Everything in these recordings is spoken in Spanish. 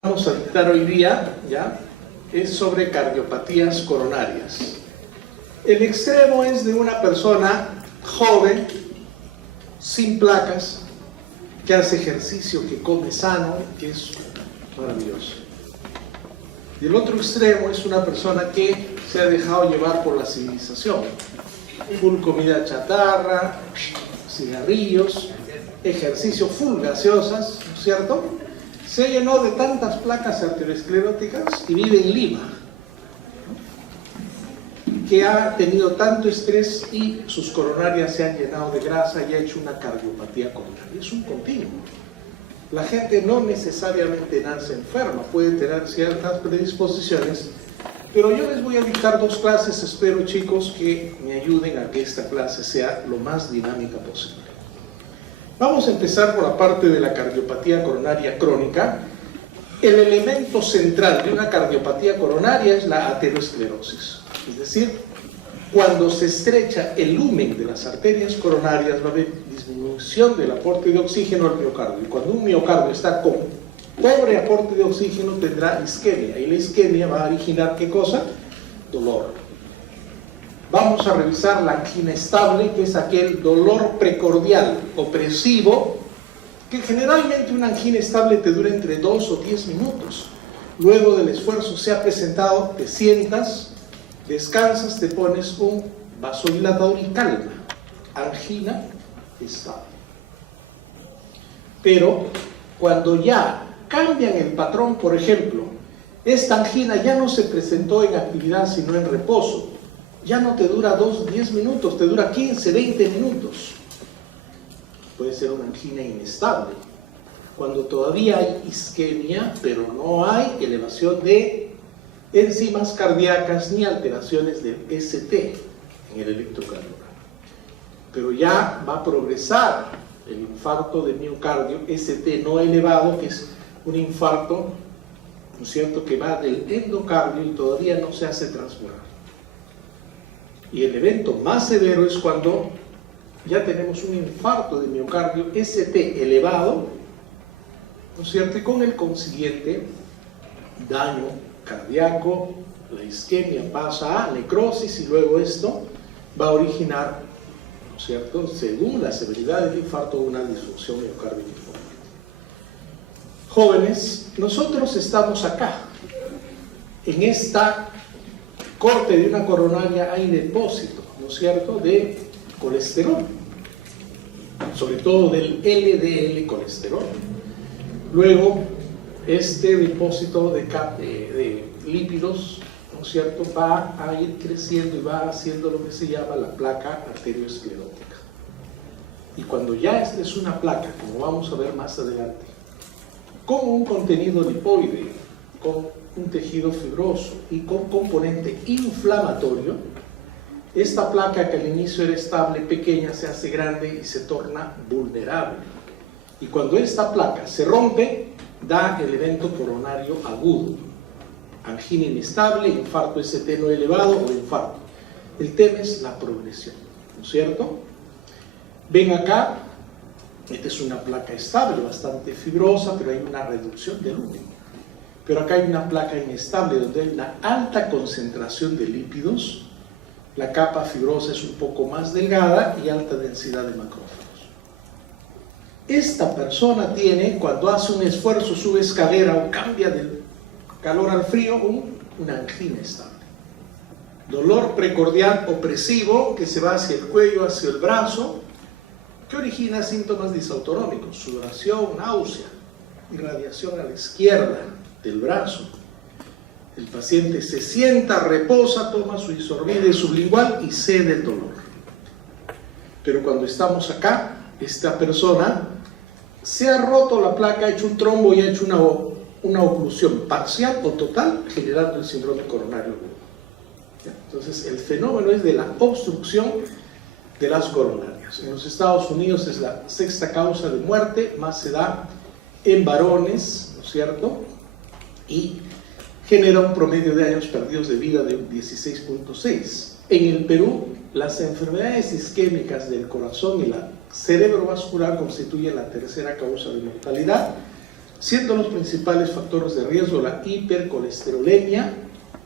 Vamos a tratar hoy día es sobre cardiopatías coronarias. El extremo es de una persona joven, sin placas, que hace ejercicio, que come sano, que es maravilloso. Y el otro extremo es una persona que se ha dejado llevar por la civilización. Full comida chatarra, cigarrillos, ejercicio, full gaseosas, ¿no es cierto? Se llenó de tantas placas arterioscleróticas y vive en Lima, que ha tenido tanto estrés y sus coronarias se han llenado de grasa y ha hecho una cardiopatía coronaria. Es un continuo. La gente no necesariamente nace enferma, puede tener ciertas predisposiciones, pero yo les voy a dictar dos clases. Espero, chicos, que me ayuden a que esta clase sea lo más dinámica posible. Vamos a empezar por la parte de la cardiopatía coronaria crónica. El elemento central de una cardiopatía coronaria es la aterosclerosis. Es decir, cuando se estrecha el lumen de las arterias coronarias va a haber disminución del aporte de oxígeno al miocardio. Y cuando un miocardio está con pobre aporte de oxígeno tendrá isquemia. Y la isquemia va a originar ¿qué cosa? Dolor. Vamos a revisar la angina estable, que es aquel dolor precordial opresivo, que generalmente una angina estable te dura entre 2 o 10 minutos. Luego del esfuerzo se ha presentado, te sientas, descansas, te pones un vasodilatador y calma. Angina estable. Pero cuando ya cambian el patrón, por ejemplo, esta angina ya no se presentó en actividad sino en reposo, ya no te dura 10 minutos, te dura 15, 20 minutos. Puede ser una angina inestable. Cuando todavía hay isquemia, pero no hay elevación de enzimas cardíacas ni alteraciones del ST en el electrocardiograma. Pero ya va a progresar el infarto de miocardio, ST no elevado, que es un infarto, ¿no es cierto?, que va del endocardio y todavía no se hace transmurar. Y el evento más severo es cuando ya tenemos un infarto de miocardio ST elevado, ¿no es cierto? Y con el consiguiente daño cardíaco, la isquemia pasa a necrosis y luego esto va a originar, ¿no es cierto?, según la severidad del infarto, una disfunción miocárdica. Jóvenes, nosotros estamos acá, en esta corte de una coronaria hay depósito, ¿no es cierto?, de colesterol, sobre todo del LDL colesterol. Luego, este depósito de lípidos, ¿no es cierto?, va a ir creciendo y va haciendo lo que se llama la placa arteriosclerótica. Y cuando ya esta es una placa, como vamos a ver más adelante, con un contenido lipoide, con un tejido fibroso y con componente inflamatorio, esta placa que al inicio era estable, pequeña, se hace grande y se torna vulnerable. Y cuando esta placa se rompe, da el evento coronario agudo. Angina inestable, infarto ST no elevado o infarto. El tema es la progresión, ¿no es cierto? Ven acá, esta es una placa estable, bastante fibrosa, pero hay una reducción del lumen. Pero acá hay una placa inestable donde hay una alta concentración de lípidos, la capa fibrosa es un poco más delgada y alta densidad de macrófagos. Esta persona tiene, cuando hace un esfuerzo, sube escalera o cambia del calor al frío, una angina estable. Dolor precordial opresivo que se va hacia el cuello, hacia el brazo, que origina síntomas disautonómicos, sudoración, náusea, irradiación a la izquierda del brazo. El paciente se sienta, reposa, toma su isorbide sublingual y cede el dolor. Pero cuando estamos acá, esta persona se ha roto la placa, ha hecho un trombo y ha hecho una oclusión parcial o total, generando el síndrome coronario agudo. Entonces, el fenómeno es de la obstrucción de las coronarias. En los Estados Unidos es la 6ª causa de muerte, más se da en varones, ¿no es cierto?, y genera un promedio de años perdidos de vida de 16.6. En el Perú, las enfermedades isquémicas del corazón y la cerebrovascular constituyen la 3ª causa de mortalidad, siendo los principales factores de riesgo la hipercolesterolemia,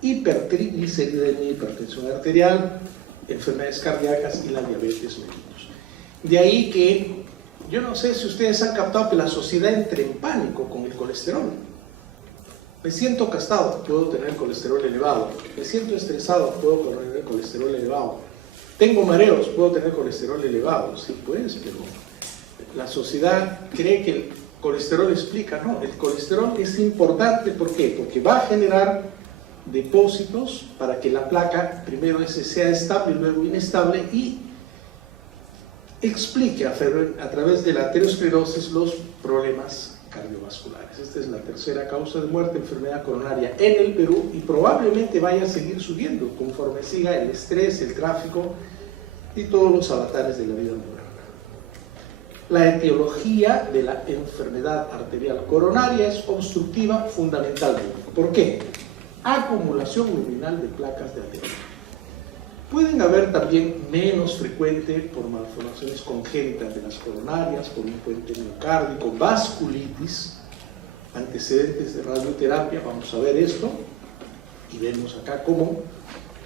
hipertrigliceridemia, hipertensión arterial, enfermedades cardíacas y la diabetes mellitus. De ahí que, yo no sé si ustedes han captado que la sociedad entra en pánico con el colesterol. Me siento castrado, puedo tener colesterol elevado. Me siento estresado, puedo tener colesterol elevado. Tengo mareos, puedo tener colesterol elevado. Sí, pues, pero la sociedad cree que el colesterol explica. No, el colesterol es importante. ¿Por qué? Porque va a generar depósitos para que la placa primero sea estable y luego inestable, y explique a través de la aterosclerosis los problemas cardiovasculares. Esta es la tercera causa de muerte, enfermedad coronaria en el Perú, y probablemente vaya a seguir subiendo conforme siga el estrés, el tráfico y todos los avatares de la vida moderna. La etiología de la enfermedad arterial coronaria es obstructiva fundamentalmente. ¿Por qué? Acumulación luminal de placas de ateroma. Pueden haber también menos frecuente por malformaciones congénitas de las coronarias, por un puente miocárdico, vasculitis, antecedentes de radioterapia. Vamos a ver esto y vemos acá cómo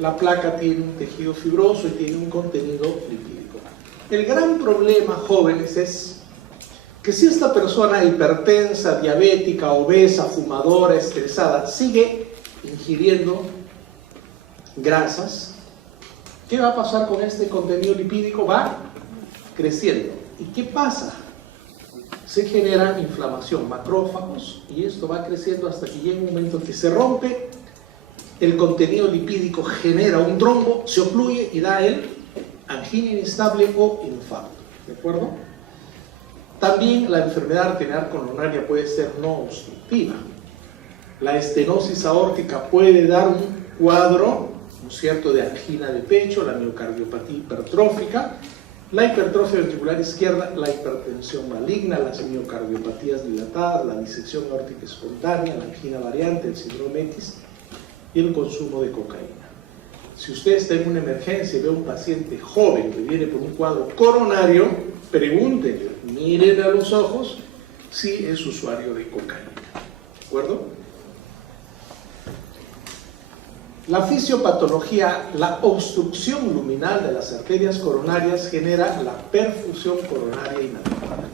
la placa tiene un tejido fibroso y tiene un contenido lipídico. El gran problema, jóvenes, es que si esta persona hipertensa, diabética, obesa, fumadora, estresada, sigue ingiriendo grasas, ¿qué va a pasar con este contenido lipídico? Va creciendo. ¿Y qué pasa? Se genera inflamación, macrófagos, y esto va creciendo hasta que llega un momento que se rompe, el contenido lipídico genera un trombo, se ocluye y da el angina inestable o infarto. ¿De acuerdo? También la enfermedad arterial coronaria puede ser no obstructiva. La estenosis aórtica puede dar un cuadro, ¿no es cierto?, de angina de pecho, la miocardiopatía hipertrófica, la hipertrofia ventricular izquierda, la hipertensión maligna, las miocardiopatías dilatadas, la disección aórtica espontánea, la angina variante, el síndrome X y el consumo de cocaína. Si usted está en una emergencia y ve a un paciente joven que viene por un cuadro coronario, pregúntenle, miren a los ojos si es usuario de cocaína. ¿De acuerdo? La fisiopatología, la obstrucción luminal de las arterias coronarias genera la perfusión coronaria inadecuada.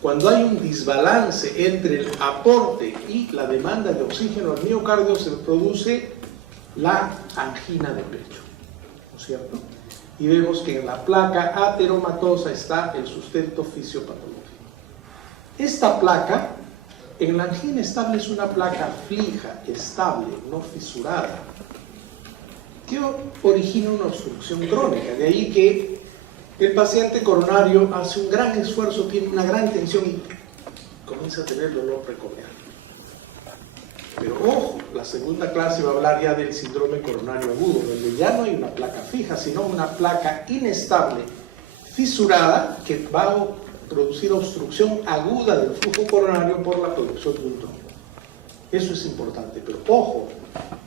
Cuando hay un desbalance entre el aporte y la demanda de oxígeno al miocardio, se produce la angina de pecho, ¿no es cierto? Y vemos que en la placa ateromatosa está el sustento fisiopatológico. Esta placa, en la angina estable, es una placa fija, estable, no fisurada, que origina una obstrucción crónica. De ahí que el paciente coronario hace un gran esfuerzo, tiene una gran tensión y comienza a tener dolor precordial. Pero ojo, la segunda clase va a hablar ya del síndrome coronario agudo, donde ya no hay una placa fija, sino una placa inestable, fisurada, que va a producir obstrucción aguda del flujo coronario por la producción de un trombo. Eso es importante, pero ojo,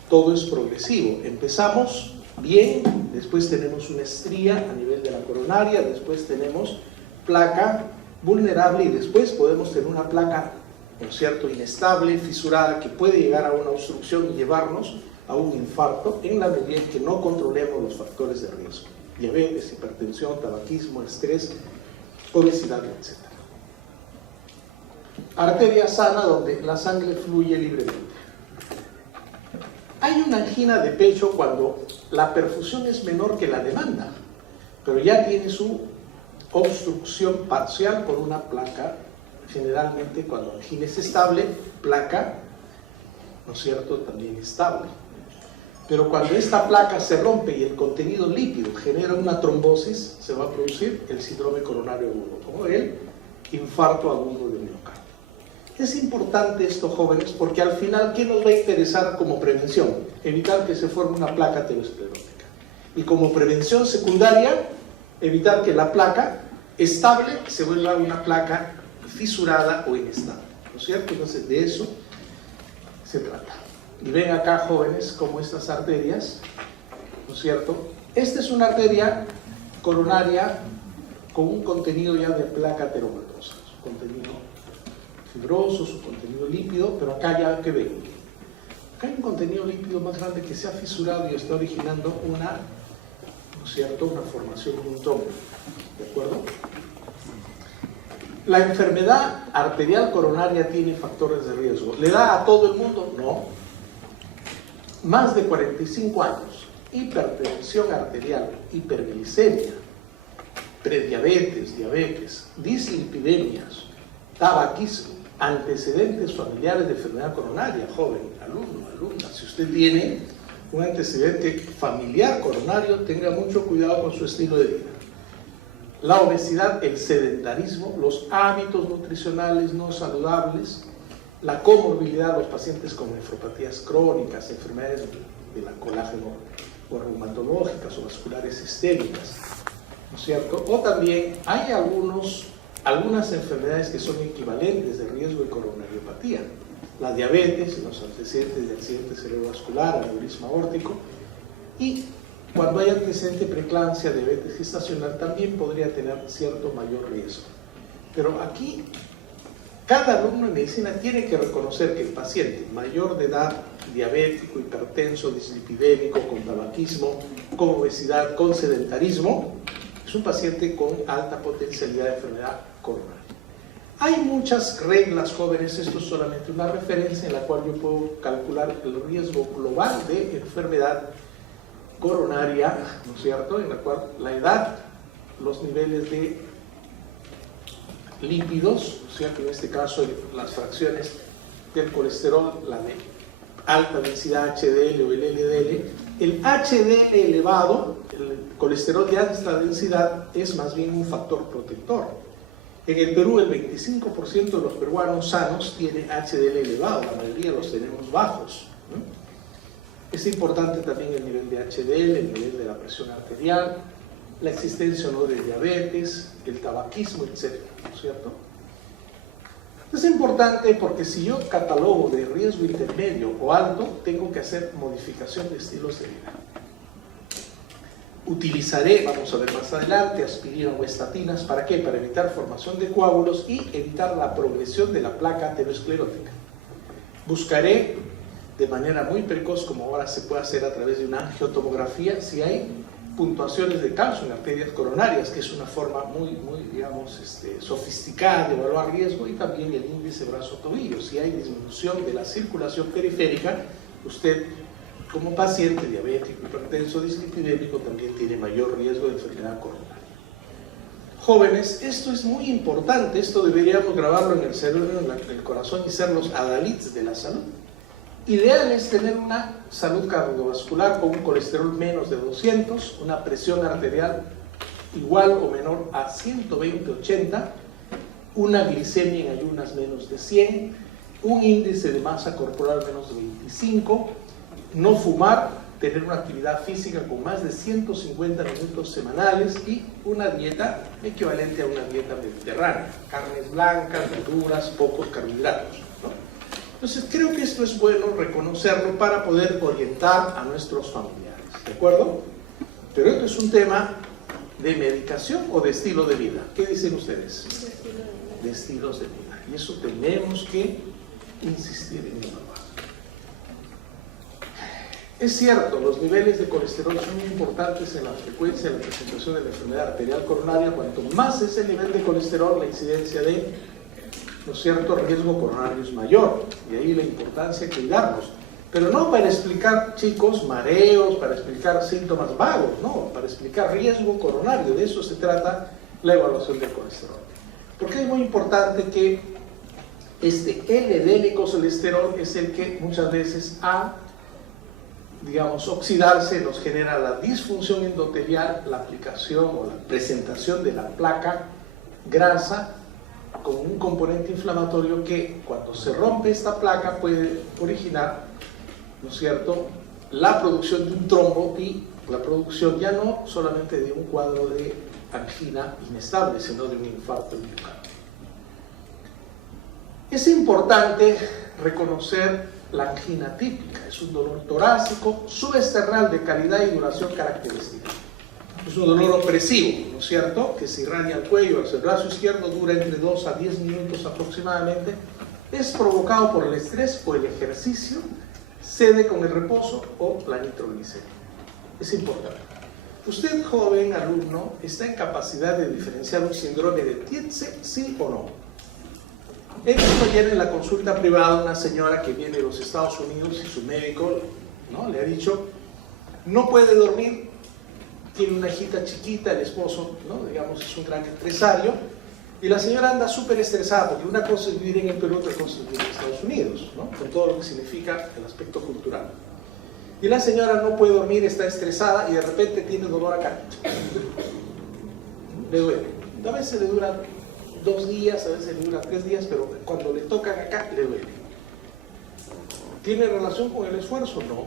todo es progresivo. Empezamos bien, después tenemos una estría a nivel de la coronaria, después tenemos placa vulnerable y después podemos tener una placa, ¿no es cierto?, inestable, fisurada, que puede llegar a una obstrucción y llevarnos a un infarto en la medida en que no controlemos los factores de riesgo: diabetes, hipertensión, tabaquismo, estrés, obesidad, etc. Arteria sana, donde la sangre fluye libremente. Hay una angina de pecho cuando la perfusión es menor que la demanda, pero ya tiene su obstrucción parcial por una placa. Generalmente, cuando la angina es estable, placa, ¿no es cierto?, también estable. Pero cuando esta placa se rompe y el contenido lípido genera una trombosis, se va a producir el síndrome coronario agudo, como el infarto agudo de miocardio. Es importante esto, jóvenes, porque al final, ¿qué nos va a interesar como prevención? Evitar que se forme una placa aterosclerótica. Y como prevención secundaria, evitar que la placa estable se vuelva una placa fisurada o inestable, ¿no es cierto? Entonces, de eso se trata. Y ven acá, jóvenes, como estas arterias, ¿no es cierto? Esta es una arteria coronaria con un contenido ya de placa ateromatosa, su contenido fibroso, su contenido lípido, pero acá ya que ven, acá hay un contenido lípido más grande que se ha fisurado y está originando una, ¿no es cierto?, una formación de un trombo, ¿de acuerdo? ¿La enfermedad arterial coronaria tiene factores de riesgo? ¿Le da a todo el mundo? No. Más de 45 años, hipertensión arterial, hiperglicemia, prediabetes, diabetes, dislipidemias, tabaquismo, antecedentes familiares de enfermedad coronaria, joven, alumno, alumna. Si usted tiene un antecedente familiar coronario, tenga mucho cuidado con su estilo de vida. La obesidad, el sedentarismo, los hábitos nutricionales no saludables, la comorbilidad de los pacientes con nefropatías crónicas, enfermedades de la colágeno o reumatológicas o vasculares sistémicas, ¿no es cierto? O también hay algunas enfermedades que son equivalentes de riesgo de coronariopatía, la diabetes, los antecedentes de accidente cerebrovascular, aneurisma aórtico, y cuando hay antecedente de preeclampsia, diabetes gestacional, también podría tener cierto mayor riesgo. Pero aquí, cada alumno de medicina tiene que reconocer que el paciente mayor de edad, diabético, hipertenso, dislipidémico, con tabaquismo, con obesidad, con sedentarismo, es un paciente con alta potencialidad de enfermedad coronaria. Hay muchas reglas, jóvenes, esto es solamente una referencia en la cual yo puedo calcular el riesgo global de enfermedad coronaria, ¿no es cierto?, en la cual la edad, los niveles de lípidos, ¿no es cierto?, en este caso las fracciones del colesterol, la de alta densidad HDL o el LDL, el HDL elevado, el colesterol de alta densidad, es más bien un factor protector. En el Perú el 25% de los peruanos sanos tiene HDL elevado, la mayoría los tenemos bajos, ¿no? Es importante también el nivel de HDL, el nivel de la presión arterial, la existencia o no de diabetes, el tabaquismo, etc., ¿no es cierto? Es importante porque si yo catalogo de riesgo intermedio o alto, tengo que hacer modificación de estilos de vida. Utilizaré, vamos a ver más adelante, aspirina o estatinas. ¿Para qué? Para evitar formación de coágulos y evitar la progresión de la placa aterosclerótica. Buscaré de manera muy precoz, como ahora se puede hacer a través de una angiotomografía, si hay puntuaciones de calcio en arterias coronarias, que es una forma muy digamos, sofisticada de evaluar riesgo, y también el índice brazo-tobillo. Si hay disminución de la circulación periférica, usted como paciente diabético, hipertenso, dislipidémico, también tiene mayor riesgo de enfermedad coronaria. Jóvenes, esto es muy importante, esto deberíamos grabarlo en el cerebro, en el corazón, y ser los adalits de la salud. Ideal es tener una salud cardiovascular con un colesterol menos de 200, una presión arterial igual o menor a 120/80, una glicemia en ayunas menos de 100, un índice de masa corporal menos de 25, no fumar, tener una actividad física con más de 150 minutos semanales y una dieta equivalente a una dieta mediterránea, carnes blancas, verduras, pocos carbohidratos, ¿no? Entonces creo que esto es bueno reconocerlo para poder orientar a nuestros familiares, ¿de acuerdo? Pero esto es un tema de medicación o de estilo de vida. ¿Qué dicen ustedes? De estilos de vida. Y eso tenemos que insistir en evaluar. Es cierto, los niveles de colesterol son muy importantes en la frecuencia de la presentación de la enfermedad arterial coronaria. Cuanto más es el nivel de colesterol, la incidencia de, ¿no es cierto?, riesgo coronario es mayor, y ahí la importancia de cuidarnos, pero no para explicar, chicos, mareos, para explicar síntomas vagos, no, para explicar riesgo coronario. De eso se trata la evaluación del colesterol, porque es muy importante que este LDL colesterol es el que muchas veces digamos, oxidarse nos genera la disfunción endotelial, la aplicación o la presentación de la placa grasa con un componente inflamatorio que cuando se rompe esta placa puede originar, ¿no es cierto?, la producción de un trombo y la producción ya no solamente de un cuadro de angina inestable, sino de un infarto miocardio. Es importante reconocer la angina típica. Es un dolor torácico subesternal de calidad y duración característica. Es un dolor opresivo, ¿no es cierto?, que se irradia al cuello, hacia el brazo izquierdo, dura entre 2 a 10 minutos aproximadamente, es provocado por el estrés o el ejercicio, cede con el reposo o la nitrogliceria. Es importante. Usted, joven alumno, está en capacidad de diferenciar un síndrome de Tietze, sí o no. He visto ayer en la consulta privada una señora que viene de los Estados Unidos y su médico, ¿no?, le ha dicho, no puede dormir, tiene una hijita chiquita, el esposo, ¿no?, digamos, es un gran empresario, y la señora anda súper estresada, porque una cosa es vivir en el Perú, otra cosa es vivir en Estados Unidos, ¿no?, con todo lo que significa el aspecto cultural. Y la señora no puede dormir, está estresada y de repente tiene dolor acá. Le duele. A veces le dura 2 días, a veces le dura 3 días, pero cuando le tocan acá, le duele. ¿Tiene relación con el esfuerzo? No.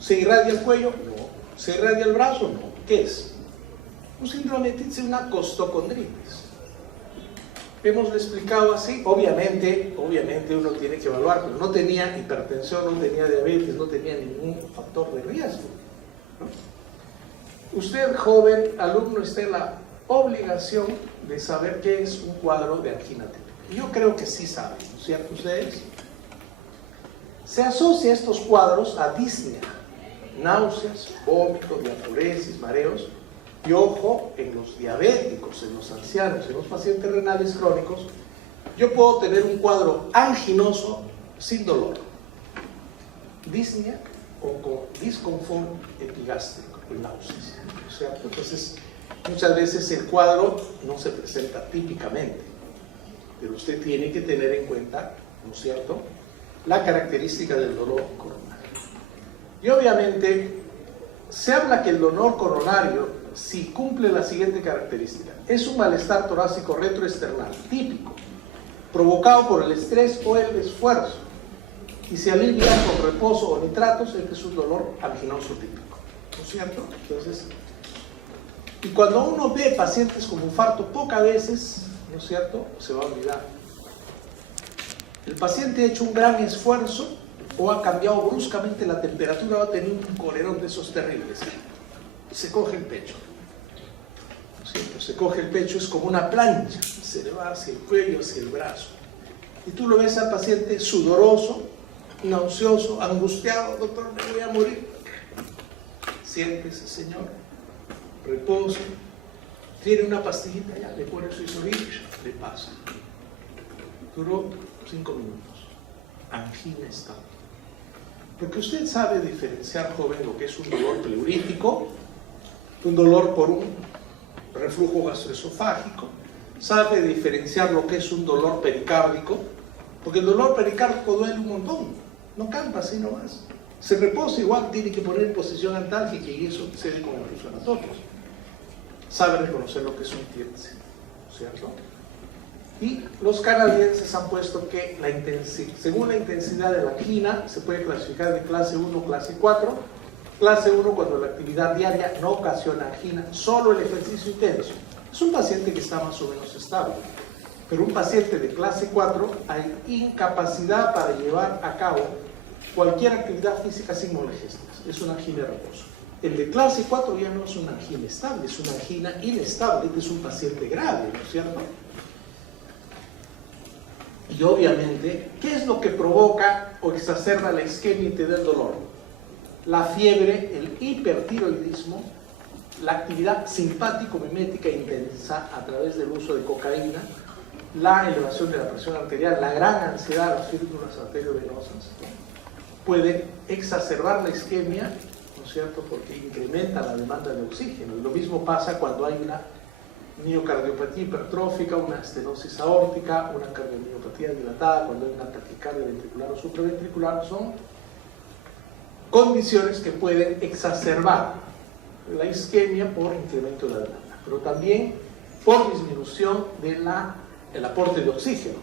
¿Se irradia el cuello? No. ¿Se irradia el brazo? No. ¿Qué es? Un síndrome de Tietze, una costocondritis. Hemos explicado así, obviamente uno tiene que evaluar, pero no tenía hipertensión, no tenía diabetes, no tenía ningún factor de riesgo, ¿no? Usted, joven alumno, está en la obligación de saber qué es un cuadro de angina típica. Yo creo que sí saben, ¿no es cierto ustedes? Se asocia estos cuadros a disnea, náuseas, vómito, diafuresis, mareos. Y ojo, en los diabéticos, en los ancianos, en los pacientes renales crónicos, yo puedo tener un cuadro anginoso sin dolor, disnea o con disconfort epigástrico, con náuseas, ¿cierto? Entonces, muchas veces el cuadro no se presenta típicamente, pero usted tiene que tener en cuenta, ¿no es cierto?, la característica del dolor coronario. Y obviamente, se habla que el dolor coronario, si cumple la siguiente característica, es un malestar torácico retroesternal típico, provocado por el estrés o el esfuerzo, y se alivia con reposo o nitratos, es un dolor anginoso típico, ¿no es cierto? Entonces, y cuando uno ve pacientes con infarto, pocas veces, ¿no es cierto?, se va a olvidar. El paciente ha hecho un gran esfuerzo o ha cambiado bruscamente la temperatura, va a tener un colerón de esos terribles. Se coge el pecho. ¿Sí? Se coge el pecho, es como una plancha, se le va hacia el cuello, hacia el brazo. Y tú lo ves al paciente sudoroso, nauseoso, angustiado, doctor, me voy a morir. Siéntese, señor, reposo, tiene una pastillita, ya le pone su isorín, le pasa. Duró 5 minutos. Angina estable. Porque usted sabe diferenciar, joven, lo que es un dolor pleurítico, un dolor por un reflujo gastroesofágico, sabe diferenciar lo que es un dolor pericárdico, porque el dolor pericárdico duele un montón, no calma así nomás. Se reposa igual, tiene que poner en posición antálgica y eso sucede con el uso de nosotros. Sabe reconocer lo que es un Tietze, ¿cierto? Y los canadienses han puesto que según la intensidad de la angina se puede clasificar de clase 1 clase 4. Clase 1 cuando la actividad diaria no ocasiona angina, solo el ejercicio intenso. Es un paciente que está más o menos estable. Pero un paciente de clase 4 hay incapacidad para llevar a cabo cualquier actividad física sin molestias. Es una angina de reposo. El de clase 4 ya no es una angina estable, es una angina inestable, que es un paciente grave, ¿no es cierto? Y obviamente, ¿qué es lo que provoca o exacerba la isquemia y te da el dolor? La fiebre, el hipertiroidismo, la actividad simpático-mimética intensa a través del uso de cocaína, la elevación de la presión arterial, la gran ansiedad, las fíbulas arteriovenosas, puede exacerbar la isquemia, ¿no es cierto?, porque incrementa la demanda de oxígeno. Y lo mismo pasa cuando hay una miocardiopatía hipertrófica, una estenosis aórtica, una cardiomiopatía dilatada, cuando hay una taquicardia ventricular o supraventricular, son condiciones que pueden exacerbar la isquemia por incremento de la demanda, pero también por disminución del aporte de oxígeno.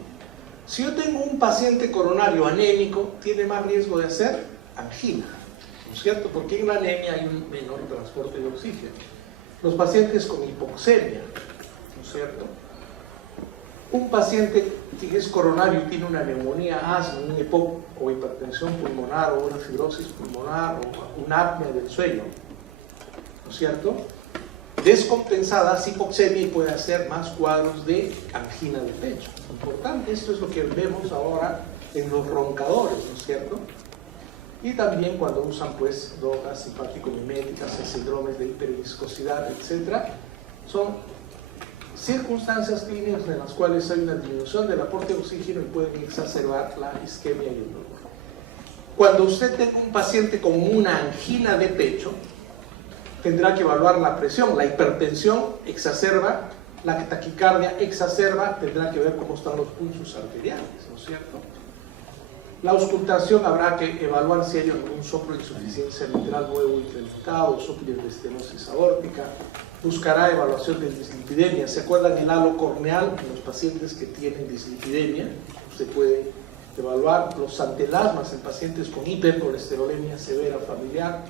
Si yo tengo un paciente coronario anémico, tiene más riesgo de hacer angina, ¿no es cierto? Porque en la anemia hay un menor transporte de oxígeno. Los pacientes con hipoxemia, ¿no es cierto? Un paciente que es coronario y tiene una neumonía, asma, un EPOC o hipertensión pulmonar o una fibrosis pulmonar o una apnea del sueño, ¿no es cierto? descompensada, hipoxemia, y puede hacer más cuadros de angina de pecho. Importante, esto es lo que vemos ahora en los roncadores, ¿no es cierto? Y también cuando usan pues drogas simpático-miméticas, síndromes de hiperviscosidad, etc. Son circunstancias clínicas en las cuales hay una disminución del aporte de oxígeno y pueden exacerbar la isquemia y el dolor. Cuando usted tenga un paciente con una angina de pecho, tendrá que evaluar la presión. La hipertensión exacerba, la taquicardia exacerba, tendrá que ver cómo están los pulsos arteriales, ¿no es cierto? La auscultación habrá que evaluar si hay algún soplo de insuficiencia mitral nuevo incrementado, soplo de estenosis aórtica. Buscará evaluación de dislipidemia. ¿Se acuerdan el halo corneal? En los pacientes que tienen dislipidemia, usted puede evaluar los antelasmas en pacientes con hipercolesterolemia severa familiar.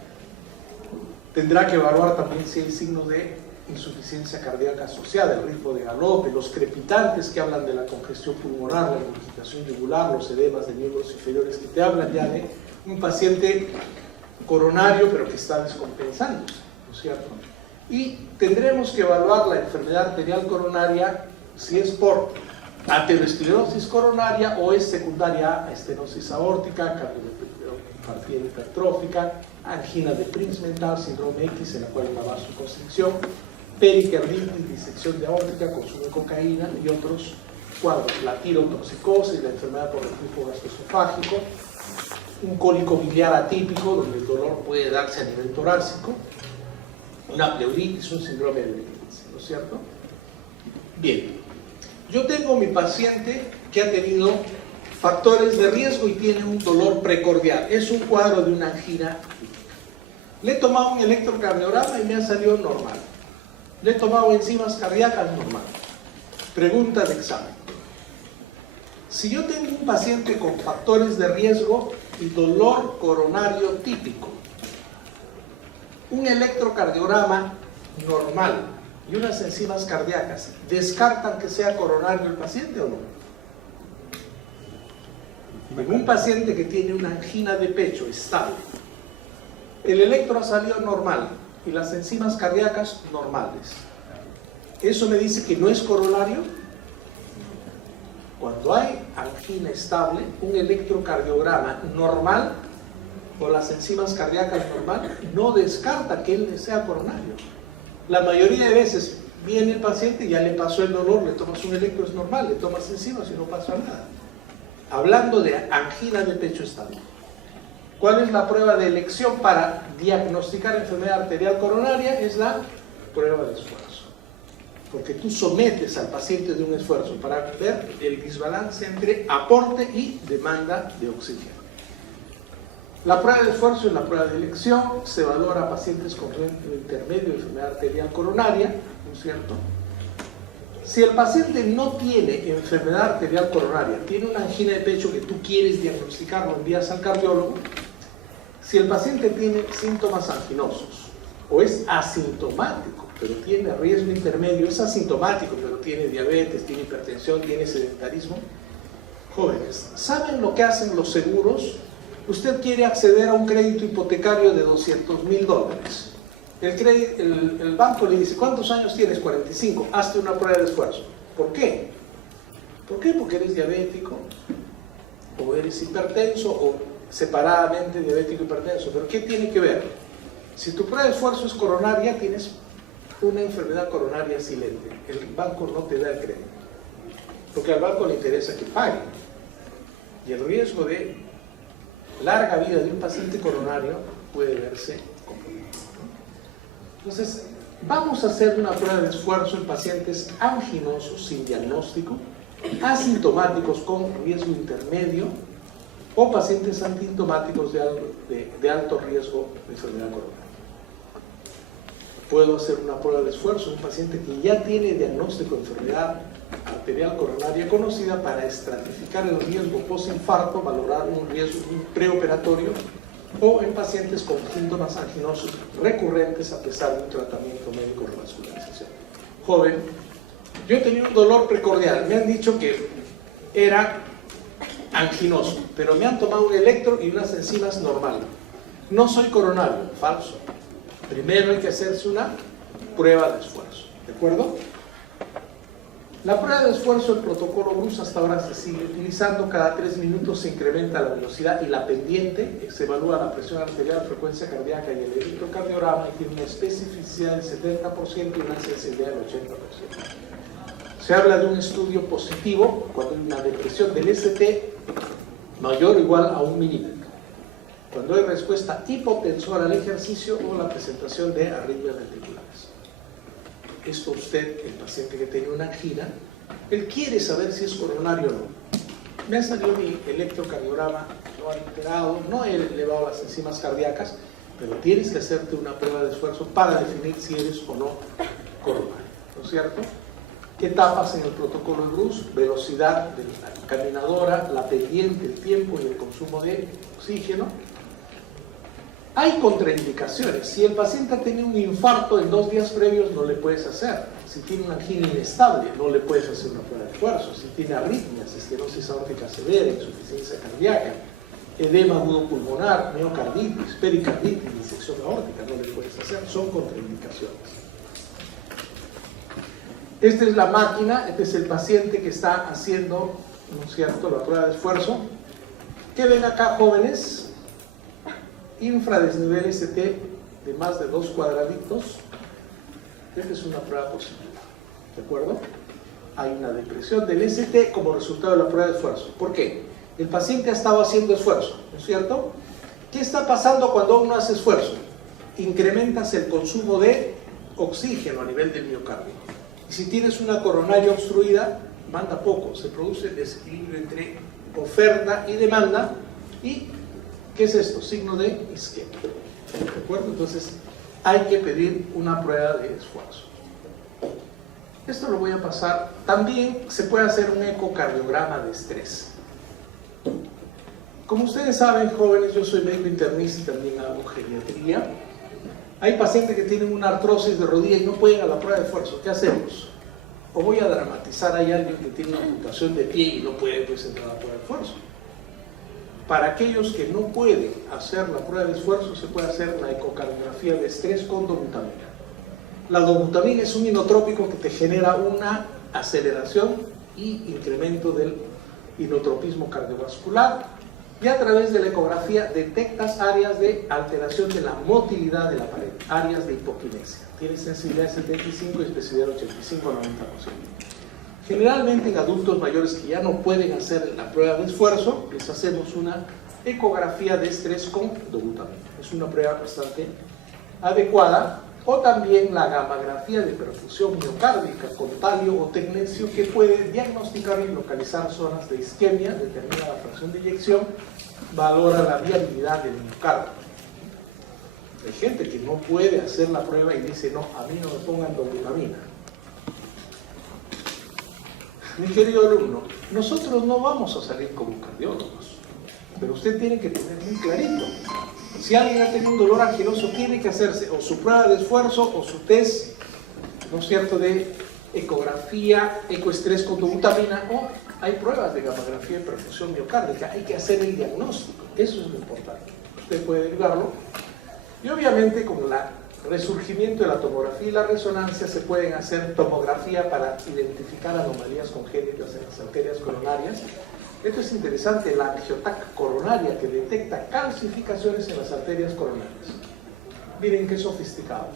Tendrá que evaluar también si hay signos de insuficiencia cardíaca asociada, el ritmo de galope, los crepitantes que hablan de la congestión pulmonar, la regurgitación yugular, los edemas de miembros inferiores, que te hablan ya de un paciente coronario pero que está descompensándose, ¿no es cierto? Y tendremos que evaluar la enfermedad arterial coronaria si es por aterosclerosis coronaria o es secundaria a estenosis aórtica, cardiopatía hipertrófica, angina de Prince mental, síndrome X en la cual hay una vasoconstricción, pericarditis, disección de aórtica, consumo de cocaína y otros cuadros, la tirotoxicosis, la enfermedad por reflujo gastroesofágico, un cólico biliar atípico donde el dolor puede darse a nivel torácico, una pleuritis, un síndrome de Leibniz, ¿no es cierto? Bien, yo tengo mi paciente que ha tenido factores de riesgo y tiene un dolor precordial, es un cuadro de una angina. Le he tomado un electrocardiograma y me ha salido normal. Le he tomado enzimas cardíacas normal. Pregunta de examen. Si yo tengo un paciente con factores de riesgo y dolor coronario típico, un electrocardiograma normal y unas enzimas cardíacas, ¿descartan que sea coronario el paciente o no? En un paciente que tiene una angina de pecho estable, el electro ha salido normal y las enzimas cardíacas normales, ¿eso me dice que no es coronario? Cuando hay angina estable, un electrocardiograma normal o las enzimas cardíacas normal no descarta que él sea coronario. La mayoría de veces viene el paciente y ya le pasó el dolor, le tomas un electro, es normal, le tomas enzimas y no pasa nada. Hablando de angina de pecho estable, ¿cuál es la prueba de elección para diagnosticar enfermedad arterial coronaria? Es la prueba de esfuerzo. Porque tú sometes al paciente de un esfuerzo para ver el desbalance entre aporte y demanda de oxígeno. La prueba de esfuerzo es la prueba de elección, se valora a pacientes con riesgo intermedio de enfermedad arterial coronaria, ¿no es cierto? Si el paciente no tiene enfermedad arterial coronaria, tiene una angina de pecho que tú quieres diagnosticar, lo envías al cardiólogo. Si el paciente tiene síntomas anginosos o es asintomático, pero tiene riesgo intermedio, es asintomático, pero tiene diabetes, tiene hipertensión, tiene sedentarismo, jóvenes, ¿saben lo que hacen los seguros? Usted quiere acceder a un crédito hipotecario de $200,000. El banco le dice, ¿cuántos años tienes? 45, hazte una prueba de esfuerzo. ¿Por qué? ¿Por qué? Porque eres diabético, o eres hipertenso, o separadamente diabético y hipertenso. ¿Pero qué tiene que ver? Si tu prueba de esfuerzo es coronaria, tienes una enfermedad coronaria silente. El banco no te da el crédito, porque al banco le interesa que pague. Y el riesgo de larga vida de un paciente coronario puede verse comprometido. Entonces, vamos a hacer una prueba de esfuerzo en pacientes anginosos sin diagnóstico, asintomáticos con riesgo intermedio o pacientes asintomáticos de alto riesgo de enfermedad coronaria. Puedo hacer una prueba de esfuerzo en un paciente que ya tiene diagnóstico de enfermedad arterial coronaria conocida para estratificar el riesgo postinfarto, valorar un riesgo preoperatorio, o en pacientes con síntomas anginosos recurrentes a pesar de un tratamiento médico de revascularización. Joven, yo he tenido un dolor precordial, me han dicho que era anginoso, pero me han tomado un electro y unas enzimas normales. No soy coronario, falso. Primero hay que hacerse una prueba de esfuerzo, ¿de acuerdo? La prueba de esfuerzo, el protocolo Bruce hasta ahora se sigue utilizando. Cada 3 minutos se incrementa la velocidad y la pendiente, se evalúa la presión arterial, frecuencia cardíaca y el electrocardiograma, y tiene una especificidad del 70% y una sensibilidad del 80%. Se habla de un estudio positivo cuando hay una depresión del ST mayor o igual a 1 milímetro, cuando hay respuesta hipotensora al ejercicio o la presentación de arritmias ventriculares. Esto usted, el paciente que tiene una angina, él quiere saber si es coronario o no. Me ha salido mi electrocardiograma, no ha alterado, no he elevado las enzimas cardíacas, pero tienes que hacerte una prueba de esfuerzo para definir si eres o no coronario, ¿no es cierto? Etapas en el protocolo de Bruce: velocidad de la caminadora, la pendiente, el tiempo y el consumo de oxígeno. Hay contraindicaciones. Si el paciente ha tenido un infarto en 2 días previos, no le puedes hacer. Si tiene una angina inestable, no le puedes hacer una prueba de esfuerzo. Si tiene arritmias, estenosis aórtica severa, insuficiencia cardíaca, edema agudo pulmonar, miocarditis, pericarditis, disección aórtica, no le puedes hacer. Son contraindicaciones. Esta es la máquina, este es el paciente que está haciendo, ¿no es cierto?, la prueba de esfuerzo. ¿Qué ven acá, jóvenes? Infradesnivel ST de más de 2 cuadraditos. Esta es una prueba positiva, ¿de acuerdo? Hay una depresión del ST como resultado de la prueba de esfuerzo. ¿Por qué? El paciente ha estado haciendo esfuerzo, ¿no es cierto? ¿Qué está pasando cuando uno hace esfuerzo? Incrementas el consumo de oxígeno a nivel del miocardio. Y si tienes una coronaria obstruida, manda poco, se produce desequilibrio entre oferta y demanda. ¿Y qué es esto? Signo de isquemia, ¿de acuerdo? Entonces hay que pedir una prueba de esfuerzo. Esto lo voy a pasar. También se puede hacer un ecocardiograma de estrés. Como ustedes saben, jóvenes, yo soy médico internista y también hago geriatría. Hay pacientes que tienen una artrosis de rodilla y no pueden ir a la prueba de esfuerzo. ¿Qué hacemos? O voy a dramatizar, hay alguien que tiene una amputación de pie y no puede pues entrar a la prueba de esfuerzo. Para aquellos que no pueden hacer la prueba de esfuerzo, se puede hacer la ecocardiografía de estrés con dobutamina. La dobutamina es un inotrópico que te genera una aceleración y incremento del inotropismo cardiovascular, y a través de la ecografía detectas áreas de alteración de la motilidad de la pared, áreas de hipoquinesia. Tiene sensibilidad de 75 y especificidad de 85-90%. Generalmente en adultos mayores que ya no pueden hacer la prueba de esfuerzo, les hacemos una ecografía de estrés con dobutamina. Es una prueba bastante adecuada. O también la gammagrafía de perfusión miocárdica con talio o tecnecio, que puede diagnosticar y localizar zonas de isquemia, determina la fracción de eyección, valora la viabilidad del miocardio. Hay gente que no puede hacer la prueba y dice: no, a mí no me pongan dobutamina. Mi querido alumno, nosotros no vamos a salir como cardiólogos, pero usted tiene que tener muy clarito. Si alguien ha tenido un dolor angiloso, tiene que hacerse o su prueba de esfuerzo o su test, ¿no es cierto?, de ecografía, ecoestrés con dobutamina, o hay pruebas de gammagrafía de perfusión miocárdica. Hay que hacer el diagnóstico, eso es lo importante. Usted puede derivarlo. Y obviamente con el resurgimiento de la tomografía y la resonancia se pueden hacer tomografía para identificar anomalías congénitas en las arterias coronarias. Esto es interesante, la angiotac coronaria, que detecta calcificaciones en las arterias coronarias. Miren qué sofisticado.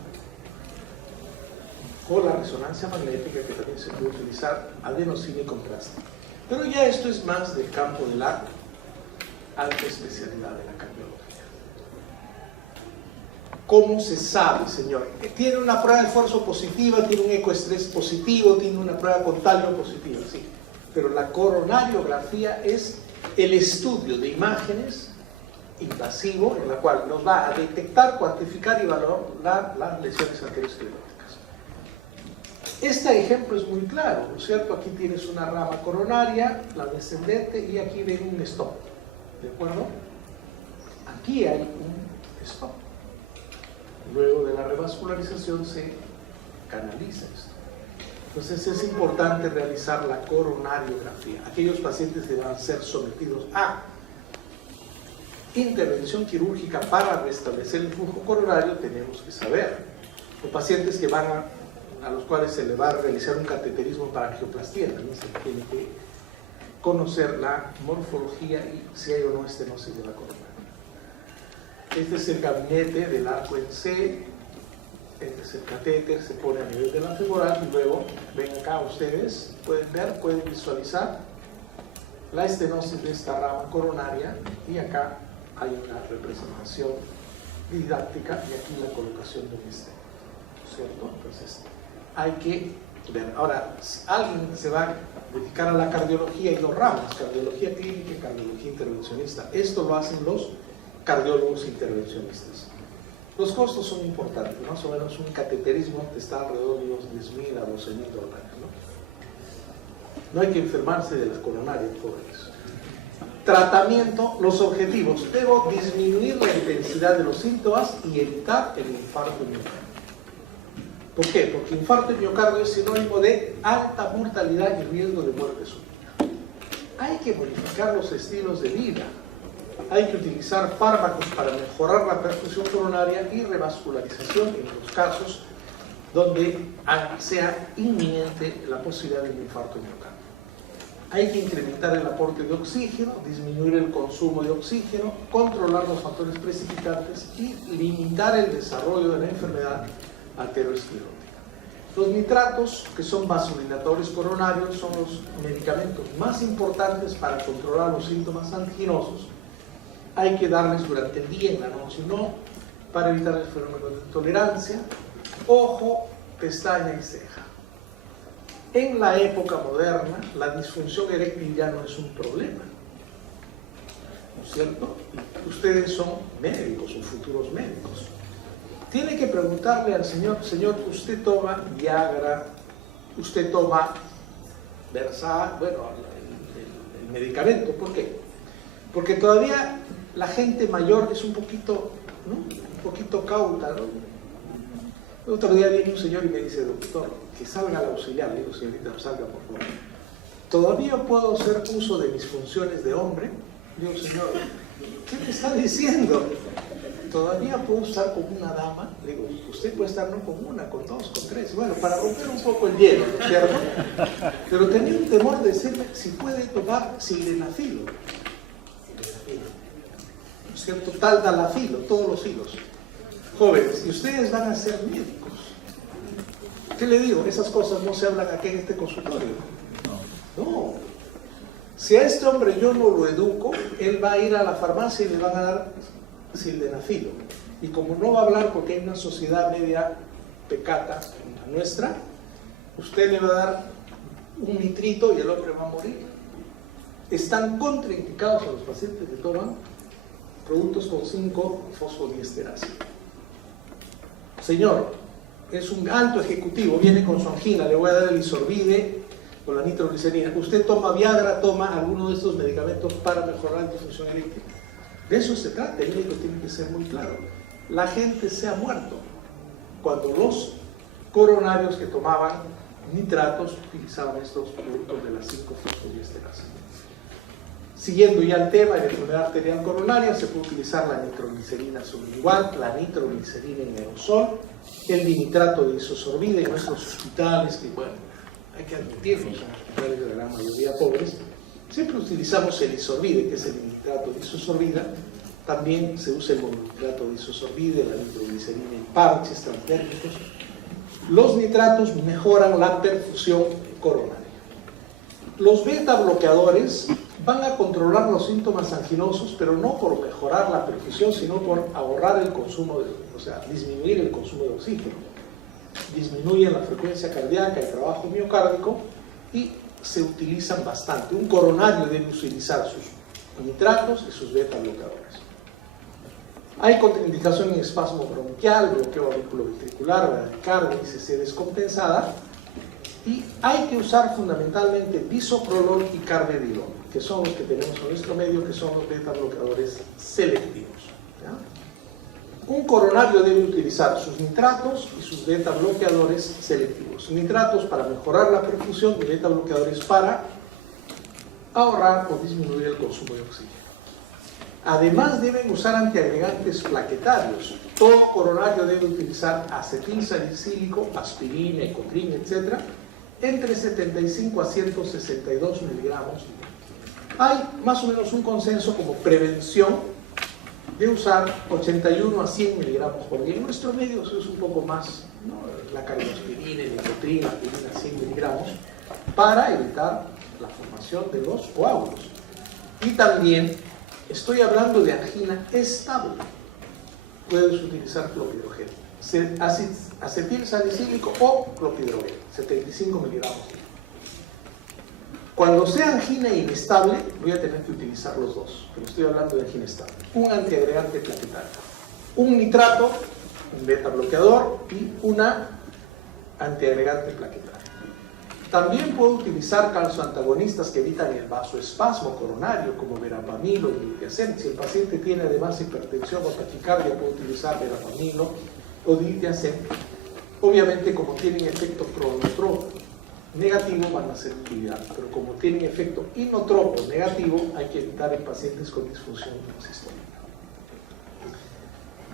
O la resonancia magnética, que también se puede utilizar, adenosina y contraste. Pero ya esto es más del campo de la alta especialidad de la cardiología. ¿Cómo se sabe, señor? Tiene una prueba de esfuerzo positiva, tiene un ecoestrés positivo, tiene una prueba con talio positiva, sí. Pero la coronariografía es el estudio de imágenes invasivo, en la cual nos va a detectar, cuantificar y valorar las lesiones arterioscleróticas. Este ejemplo es muy claro, ¿no es cierto? Aquí tienes una rama coronaria, la descendente, y aquí ven un stop, ¿de acuerdo? Aquí hay un stop. Luego de la revascularización se canaliza esto. Entonces es importante realizar la coronariografía. Aquellos pacientes que van a ser sometidos a intervención quirúrgica para restablecer el flujo coronario, tenemos que saber o pacientes que a los cuales se le va a realizar un cateterismo para angioplastía, también se tiene que conocer la morfología y si hay o no estenosis de la coronaria. Este es el gabinete del arco en C, este es el catéter, se pone a nivel de la femoral y luego, ven acá ustedes, pueden ver, pueden visualizar la estenosis de esta rama coronaria y acá hay una representación didáctica y aquí la colocación de un esteno, ¿cierto? Entonces hay que ver. Ahora, alguien se va a dedicar a la cardiología y dos ramas, cardiología clínica y cardiología intervencionista. Esto lo hacen los cardiólogos intervencionistas. Los costos son importantes, más o menos un cateterismo te está alrededor de unos $10,000 a $12,000, ¿no? No hay que enfermarse de las coronarias por eso. Tratamiento, los objetivos. Debo disminuir la intensidad de los síntomas y evitar el infarto miocardio. ¿Por qué? Porque infarto miocardio es sinónimo de alta mortalidad y riesgo de muerte súbita. Hay que modificar los estilos de vida. Hay que utilizar fármacos para mejorar la perfusión coronaria y revascularización en los casos donde sea inminente la posibilidad de un infarto miocardio. Hay que incrementar el aporte de oxígeno, disminuir el consumo de oxígeno, controlar los factores precipitantes y limitar el desarrollo de la enfermedad aterosclerótica. Los nitratos, que son vasodilatadores coronarios, son los medicamentos más importantes para controlar los síntomas anginosos. Hay que darles durante el día, en la noche no, para evitar el fenómeno de intolerancia, ojo, pestaña y ceja. En la época moderna, la disfunción eréctil ya no es un problema, ¿no es cierto? Ustedes son médicos o futuros médicos. Tiene que preguntarle al señor, usted toma Viagra, usted toma Versal, bueno, el medicamento, ¿por qué? Porque todavía la gente mayor es un poquito, ¿no? Un poquito cauta, ¿no? El otro día viene un señor y me dice, doctor, que salga al auxiliar. Le digo, señorita, salga por favor. ¿Todavía puedo hacer uso de mis funciones de hombre? Le digo, señor, ¿qué me está diciendo? ¿Todavía puedo estar con una dama? Le digo, usted puede estar no con una, con dos, con tres. Bueno, para romper un poco el hielo, ¿no es cierto? Pero tenía un temor de decirle si puede tomar sildenafilo. ¿No es cierto? Taldalafilo, todos los hilos. Jóvenes, y ustedes van a ser médicos. ¿Qué le digo? Esas cosas no se hablan aquí en este consultorio. No. Si a este hombre yo no lo educo, él va a ir a la farmacia y le van a dar sildenafilo. Y como no va a hablar porque hay una sociedad media pecata, la nuestra, usted le va a dar un nitrito y el hombre va a morir. Están contraindicados a los pacientes que toman productos con 5-fosfodiesterasa. Señor, es un alto ejecutivo, viene con su angina, le voy a dar el Isorbide con la nitroglicerina. Usted toma Viagra, toma alguno de estos medicamentos para mejorar la disfunción eréctil. De eso se trata, el médico tiene que ser muy claro. La gente se ha muerto cuando los coronarios que tomaban nitratos utilizaban estos productos de las 5-fosfodiesterasa. Siguiendo ya el tema de la enfermedad arterial coronaria, se puede utilizar la nitroglicerina sublingual, la nitroglicerina en aerosol, el dinitrato de isosorbida en nuestros hospitales, que bueno, hay que admitirlo, son hospitales de la gran mayoría pobres. Siempre utilizamos el isorbide, que es el nitrato de isosorbida. También se usa el mononitrato de isosorbide, la nitroglicerina en parches transdérmicos. Los nitratos mejoran la perfusión coronaria. Los beta bloqueadores van a controlar los síntomas anginosos, pero no por mejorar la perfusión, sino por ahorrar el consumo, disminuir el consumo de oxígeno. Disminuyen la frecuencia cardíaca, el trabajo miocárdico y se utilizan bastante. Un coronario debe utilizar sus nitratos y sus beta bloqueadores. Hay contraindicación en espasmo bronquial, bloqueo auriculoventricular, bradicardia, ICC descompensada. Y hay que usar fundamentalmente bisoprolol y carvedilol, que son los que tenemos en nuestro medio, que son los beta bloqueadores selectivos. ¿Ya? Un coronario debe utilizar sus nitratos y sus beta bloqueadores selectivos. Nitratos para mejorar la perfusión y beta bloqueadores para ahorrar o disminuir el consumo de oxígeno. Además deben usar antiagregantes plaquetarios. Todo coronario debe utilizar acetilsalicílico, aspirina, ecotrin, etc. entre 75 a 162 miligramos. Hay más o menos un consenso como prevención de usar 81 a 100 miligramos por día. En nuestro medio eso es un poco más, ¿no? La carbioaspirina, el ecotrin, la aspirina 100 miligramos, para evitar la formación de los coágulos. Y también estoy hablando de angina estable. Puedes utilizar clopidogrel, acetilsalicílico o clopidogrel, 75 miligramos. Cuando sea angina inestable, voy a tener que utilizar los dos, pero estoy hablando de angina estable. Un antiagregante plaquetario, un nitrato, un beta bloqueador y una antiagregante plaquetario. También puedo utilizar calcioantagonistas que evitan el vasoespasmo coronario, como verapamil o diltiazem. Si el paciente tiene además hipertensión o taquicardia, puedo utilizar verapamil o diltiazem. Obviamente, como tienen efecto cronotropo negativo, van a ser utilidades, pero como tienen efecto inotropo negativo, hay que evitar en pacientes con disfunción sistémica.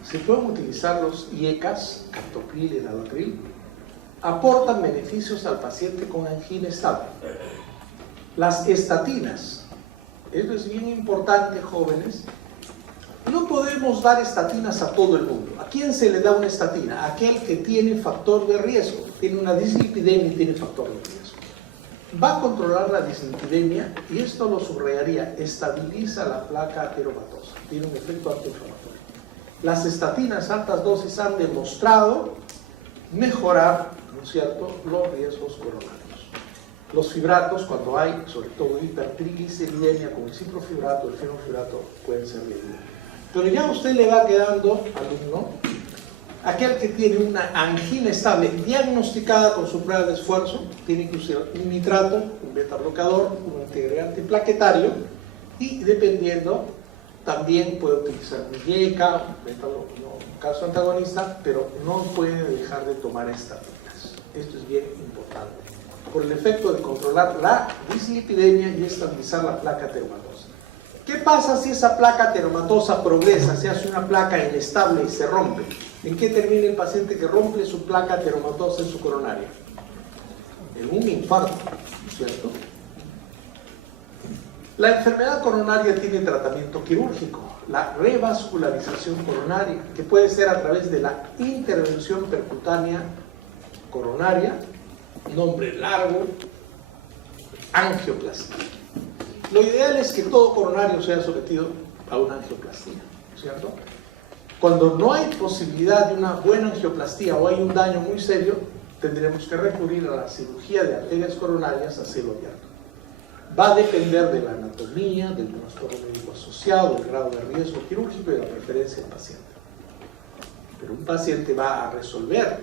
Se pueden utilizar los IECAS, captopril y enalapril. Aportan beneficios al paciente con angina estable. Las estatinas, esto es bien importante, jóvenes. No podemos dar estatinas a todo el mundo. ¿A quién se le da una estatina? A aquel que tiene factor de riesgo, tiene una dislipidemia y tiene factor de riesgo. Va a controlar la dislipidemia y esto lo subrayaría, estabiliza la placa ateromatosa, tiene un efecto antiinflamatorio. Las estatinas a altas dosis han demostrado mejorar, ¿no es cierto?, los riesgos coronarios. Los fibratos, cuando hay, sobre todo hipertrigliceridemia, como el ciprofibrato, el fenofibrato, pueden ser bien. Pero ya a usted le va quedando, alumno, aquel que tiene una angina estable diagnosticada con su prueba de esfuerzo, tiene que usar un nitrato, un beta bloqueador, un antiagregante plaquetario, y dependiendo, también puede utilizar un IECA, un caso antagonista, pero no puede dejar de tomar estatinas. Esto es bien importante, por el efecto de controlar la dislipidemia y estabilizar la placa ateromatosa. ¿Qué pasa si esa placa ateromatosa progresa, se hace una placa inestable y se rompe? ¿En qué termina el paciente que rompe su placa ateromatosa en su coronaria? En un infarto, ¿cierto? La enfermedad coronaria tiene tratamiento quirúrgico, la revascularización coronaria, que puede ser a través de la intervención percutánea coronaria, nombre largo, angioplastia. Lo ideal es que todo coronario sea sometido a una angioplastia, ¿cierto? Cuando no hay posibilidad de una buena angioplastia o hay un daño muy serio, tendremos que recurrir a la cirugía de arterias coronarias a cielo abierto. Va a depender de la anatomía, del trastorno médico asociado, del grado de riesgo quirúrgico y de la preferencia del paciente. Pero un paciente va a resolver,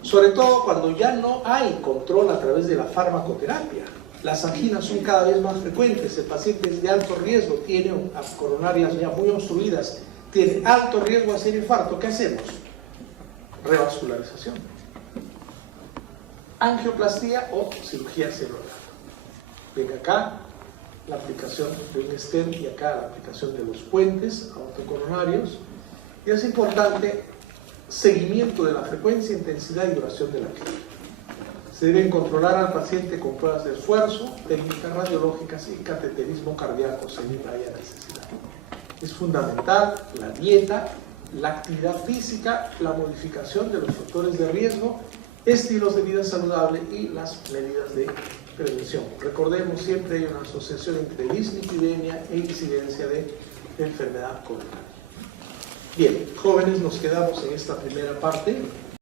sobre todo cuando ya no hay control a través de la farmacoterapia. Las anginas son cada vez más frecuentes, el paciente es de alto riesgo, tiene coronarias ya muy obstruidas, tiene alto riesgo de hacer infarto. ¿Qué hacemos? Revascularización, angioplastia o cirugía celular. Ven acá la aplicación de un stent y acá la aplicación de los puentes autocoronarios. Y es importante seguimiento de la frecuencia, intensidad y duración de la clínica. Se deben controlar al paciente con pruebas de esfuerzo, técnicas radiológicas y cateterismo cardíaco según haya necesidad. Es fundamental la dieta, la actividad física, la modificación de los factores de riesgo, estilos de vida saludable y las medidas de prevención. Recordemos, siempre hay una asociación entre dislipidemia e incidencia de enfermedad coronaria. Bien, jóvenes, nos quedamos en esta primera parte.